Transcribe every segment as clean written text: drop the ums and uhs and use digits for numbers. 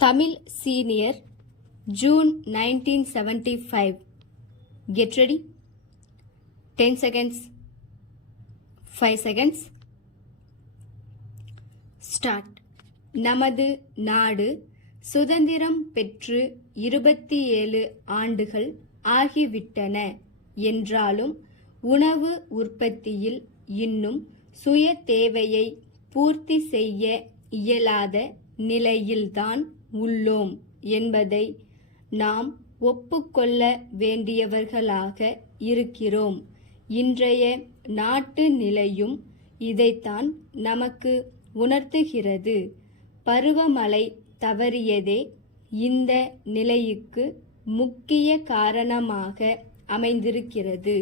Tamil Senior, June 1975. Get ready. 10 seconds. 5 seconds. Start. நமது நாடு சுதந்திரம் பெற்று 27 ஆண்டுகள் ஆகிவிட்டன என்றாலும் உணவு உற்பத்தியில் இன்னும் சுய தேவையை பூர்த்தி செய்ய இயலாத நிலையில்தான் உள்ளோம் என்பதை நாம் ஒப்புக்கொள்ள வேண்டியவர்களாக இருக்கிறோம். இன்றைய நாட்டு நிலையும் இதைத்தான் நமக்கு உணர்த்துகிறது. பருவமழை தவறியதே இந்த நிலைக்கு முக்கிய காரணமாக அமைந்திருக்கிறது.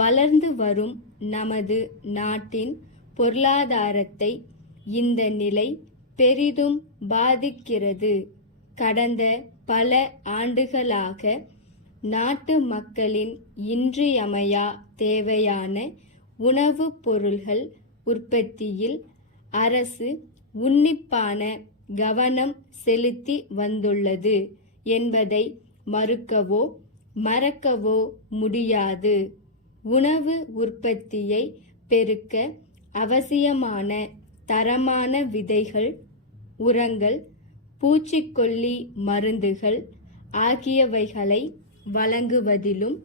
வளர்ந்து வரும் நமது நாட்டின் பொருளாதாரத்தை இந்த நிலை பெரிதும் பாதிக்கிறது. கடந்த பல ஆண்டுகளாக நாட்டு மக்களின் இன்றியமையா தேவையான உணவுப் பொருள்கள் உற்பத்தியில் அரசு உன்னிப்பான கவனம் செலுத்தி வந்துள்ளது என்பதை மறுக்கவோ மறக்கவோ முடியாது. உணவு உற்பத்தியை பெருக்க அவசியமான தரமான விதைகள், உரங்கள், பூச்சிக்கொல்லி மருந்துகள் ஆகியவைகளை வழங்குவதிலும்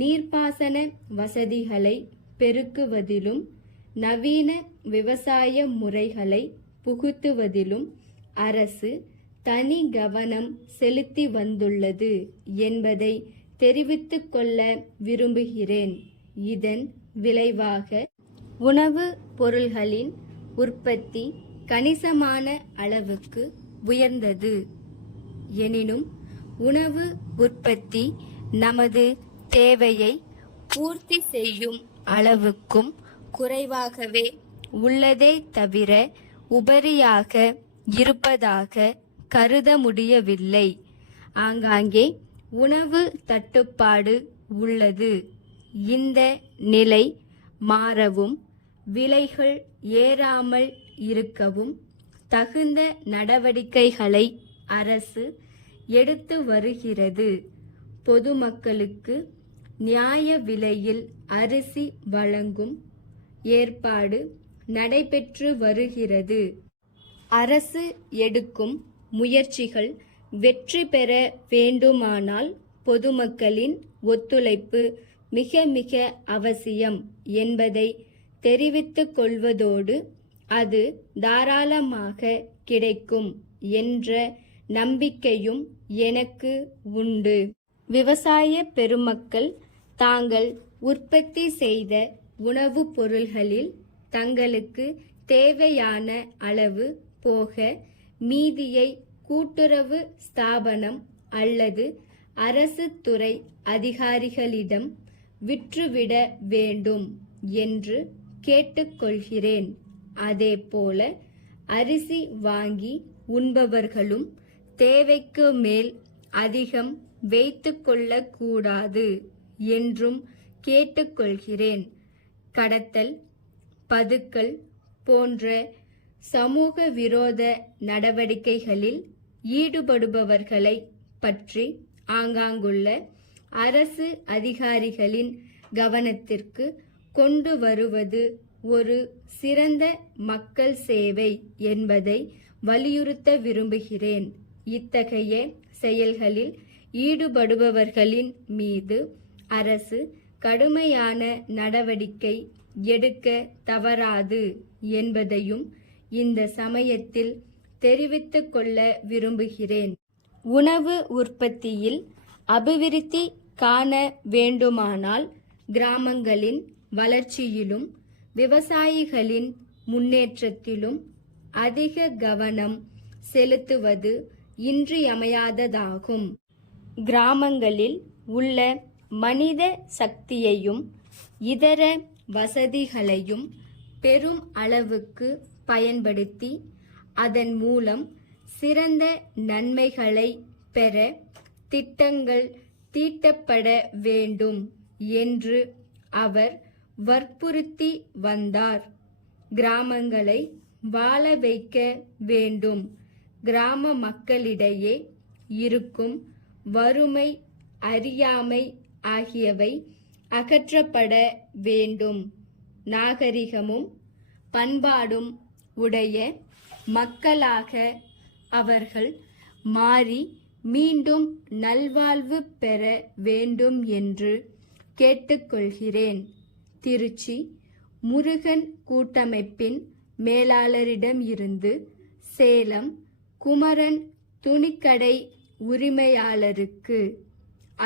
நீர்ப்பாசன வசதிகளை பெருக்குவதிலும் நவீன விவசாய முறைகளை புகுத்துவதிலும் அரசு தனி கவனம் செலுத்தி வந்துள்ளது என்பதை தெரிவித்துக் கொள்ள விரும்புகிறேன். இதன் விளைவாக உணவு பொருள்களின் உற்பத்தி கணிசமான அளவுக்கு உயர்ந்தது. எனினும் உணவு உற்பத்தி நமது தேவையை பூர்த்தி செய்யும் அளவுக்கும் குறைவாகவே உள்ளதே தவிர உபரியாக இருப்பதாக கருத முடியவில்லை. ஆங்காங்கே உணவு தட்டுப்பாடு உள்ளது. இந்த நிலை மாறவும் விலைகள் ஏறாமல் இருக்கவும் தகுந்த நடவடிக்கைகளை அரசு எடுத்து வருகிறது. பொதுமக்களுக்கு நியாய விலையில் அரிசி வழங்கும் ஏற்பாடு நடைபெற்று வருகிறது. அரசு எடுக்கும் முயற்சிகள் வெற்றி பெற வேண்டுமானால் பொதுமக்களின் ஒத்துழைப்பு மிக மிக அவசியம் என்பதை தெரிவித்துக் கொள்வதோடு அது தாராளமாக கிடைக்கும் என்ற நம்பிக்கையும் எனக்கு உண்டு. விவசாய பெருமக்கள் தாங்கள் உற்பத்தி செய்த உணவுப் பொருள்களில் தங்களுக்கு தேவையான அளவு போக மீதியை கூட்டுறவு ஸ்தாபனம் அல்லது அரசு துறை அதிகாரிகளிடம் விற்றுவிட வேண்டும் என்று கேட்டுக்கொள்கிறேன். அதேபோல அரிசி வாங்கி உண்பவர்களும் தேவைக்கு மேல் அதிகம் வைத்து கொள்ளக்கூடாது என்றும் கேட்டுக்கொள்கிறேன். கடத்தல், பதுக்கல் போன்ற சமூக விரோத நடவடிக்கைகளில் ஈடுபடுபவர்களை பற்றி ஆங்காங்குள்ள அரசு அதிகாரிகளின் கவனத்திற்கு கொண்டு வருவது ஒரு சிறந்த மக்கள் சேவை என்பதை வலியுறுத்த விரும்புகிறேன். இத்தகைய செயல்களில் ஈடுபடுபவர்களின் மீது அரசு கடுமையான நடவடிக்கை எடுக்க தவறாது என்பதையும் இந்த சமயத்தில் தெரிவித்துக் கொள்ள விரும்புகிறேன். உணவு உற்பத்தியில் அபிவிருத்தி காண வேண்டுமானால் கிராமங்களின் வளர்ச்சியிலும் விவசாயிகளின் முன்னேற்றத்திலும் அதிக கவனம் செலுத்துவது இன்றியமையாததாகும். கிராமங்களில் உள்ள மனித சக்தியையும் இதர வசதிகளையும் பெரும் அளவுக்கு பயன்படுத்தி அதன் மூலம் சிறந்த நன்மைகளை பெற திட்டங்கள் தீட்டப்பட வேண்டும் என்று அவர் வற்புறுத்தி வந்தார். கிராமங்களை வாழ வைக்க வேண்டும். கிராம மக்களிடையே இருக்கும் வறுமை, அறியாமை ஆகியவை அகற்றப்பட வேண்டும். நாகரிகமும் பண்பாடும் உடைய மக்களாக அவர்கள் மாறி மீண்டும் நல்வாழ்வு பெற வேண்டும் என்று கேட்டுக்கொள்கிறேன். திருச்சி முருகன் கூட்டமைப்பின் மேலாளரிடம் இருந்து சேலம் குமரன் துணிக்கடை உரிமையாளருக்கு.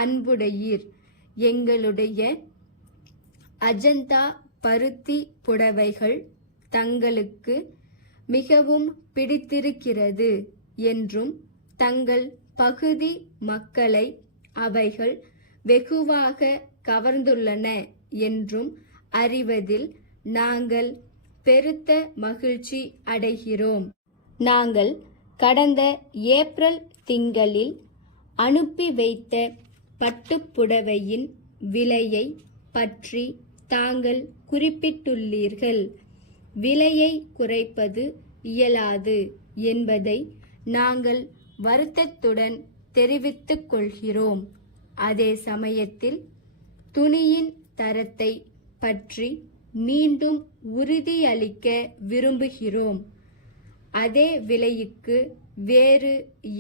அன்புடையீர், எங்களுடைய அஜந்தா பருத்தி புடவைகள் தங்களுக்கு மிகவும் பிடித்திருக்கிறது என்றும் தங்கள் பகுதி மக்களை அவைகள் வெகுவாக கவர்ந்துள்ளன என்றும் அறிவதில் நாங்கள் பெருத்த மகிழ்ச்சி அடைகிறோம். நாங்கள் கடந்த ஏப்ரல் திங்களில் அனுப்பி வைத்த பட்டுப்புடவையின் விலையை பற்றி தாங்கள் குறிப்பிட்டுள்ளீர்கள். விலையை குறைப்பது இயலாது என்பதை நாங்கள் வருத்தத்துடன் தெரிவித்துக் கொள்கிறோம். அதே சமயத்தில் துணியின் தரத்தை பற்றி மீண்டும் உறுதியளிக்க விரும்புகிறோம். அதே விலைக்கு வேறு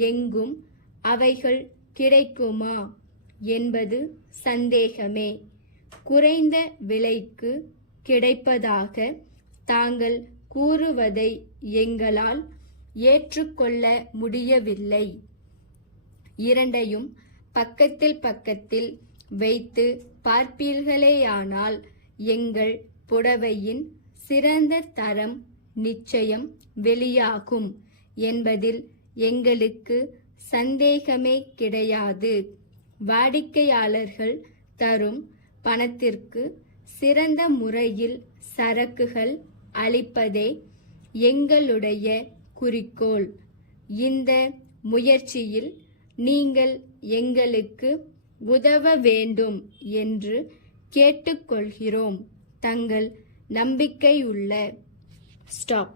எங்கும் அவைகள் கிடைக்குமா என்பது சந்தேகமே. குறைந்த விலைக்கு கிடைப்பதாக தாங்கள் கூறுவதை எங்களால் ஏற்றுக்கொள்ள முடியவில்லை. இரண்டையும் பக்கத்தில் பக்கத்தில் வைத்து பார்ப்பீர்களேயானால் எங்கள் புடவையின் சிறந்த தரம் நிச்சயம் வெளியாகும் என்பதில் எங்களுக்கு சந்தேகமே கிடையாது. வாடிக்கையாளர்கள் தரும் பணத்திற்கு சிறந்த முறையில் சரக்குகள் அளிப்பதே எங்களுடைய குறிக்கோள். இந்த முயற்சியில் நீங்கள் எங்களுக்கு உதவ வேண்டும் என்று கேட்டுக்கொள்கிறோம். தங்கள் நம்பிக்கையுள்ள ஸ்டாப்.